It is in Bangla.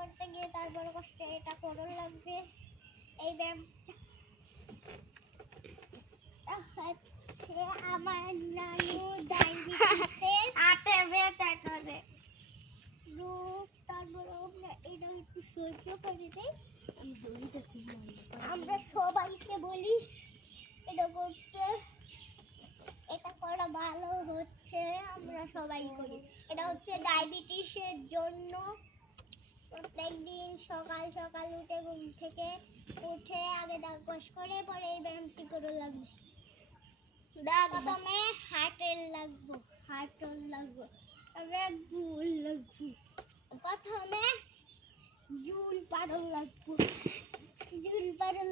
করতে গিয়ে তারপর কষ্ট এটা করো লাগবে। এই ব্যায়ামটা আমার নানু ডায়াবেটিসের আটে ব্যথা করে রোগ, তারপর আমরা এটা একটু সহ্য করে দিই। আমরা সবাইকে বলি এটা করতে, এটা করা ভালো হচ্ছে, আমরা সবাই করি। এটা হচ্ছে ডায়াবেটিসের জন্য। প্রত্যেকদিন সকাল সকাল উঠে ঘুম থেকে উঠে আগে দাঁত ব্রাশ করে পরে এই ব্যায়ামটি করে লাগবে। প্রথমে হাঁটল লাগবো, তবে ভুল লাগবো। প্রথমে জুল পারল লাগবো, জুল করে